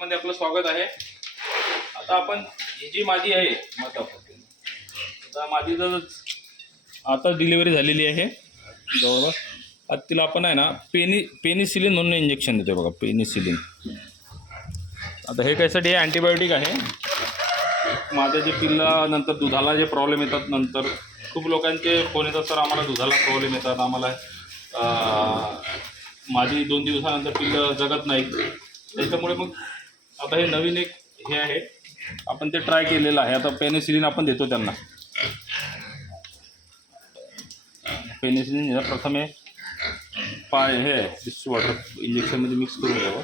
मध्ये आपलं स्वागत आहे। आता आपण ही जी मादी आहे आता मादीचं आता डिलिव्हरी झालेली आहे जवळपास। आता तिला आपण आहे ना पेनिसिलिन म्हणून इंजेक्शन देतोय बघा, पेनिसिलिन। आता हे कशासाठी आहे? अँटीबायोटिक आहे। माद्याचे पिल्लानंतर दुधाला जे प्रॉब्लेम येतात, नंतर खूप लोकांचे फोन येतात, सर आम्हाला दुधाला प्रॉब्लेम येतात, आम्हाला मादी 2 दिवसानंतर पिल्लं जगत नाहीत। त्याच्यामुळे मग आता हे नवीन एक हे आहे, आपण ते ट्राय केलेलं आहे। आता पेनिसिलिन आपण देतो त्यांना। पेनिसिलिन प्रथम हे हे डिश वॉटर इंजेक्शनमध्ये मिक्स करून घ्यावं।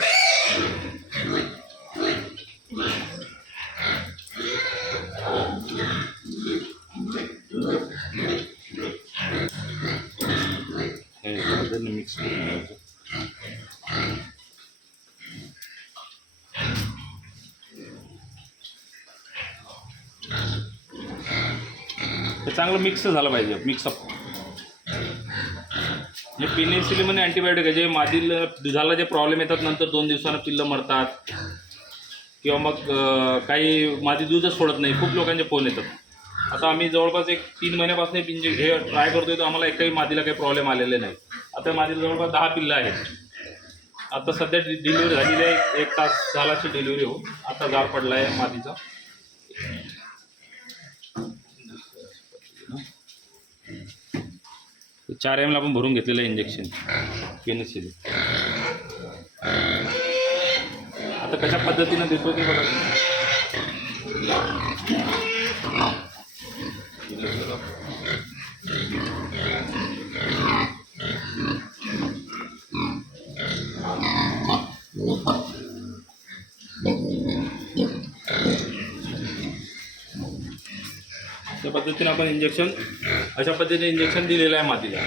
हे मिक्स करून घ्यायचं। हे चांगलं मिक्स झालं पाहिजे, मिक्सअप। हे पेनिसिलिन म्हणजे अँटीबायोटिक आहे, जे मादीला दुधाला जे प्रॉब्लेम येतात, नंतर 2 दिवसानं पिल्लं मरतात किंवा मग काही मादी दूधच सोडत नाही। खूप लोकांचे फोन येतात। आता आम्ही जवळपास 3 महिन्यापासून हे ट्राय करतोय, तर आम्हाला एकही मादीला काही प्रॉब्लेम आलेले नाही। आता मादीला जवळपास 10 पिल्लं आहेत। आता सध्या डिलिव्हरी झालेली आहे, 1 तास झाला अशी डिलिव्हरी होऊन। आता गार पडला आहे मादीचा। 4 ml आपण भरून घेतलेलं आहे इंजेक्शन पेनिसिलिन। आता कशा पद्धतीनं देतो ते बघा। त्या पद्धतीने आपण इंजेक्शन, अशा पद्धतीने इंजेक्शन दिलेलं आहे मादीला।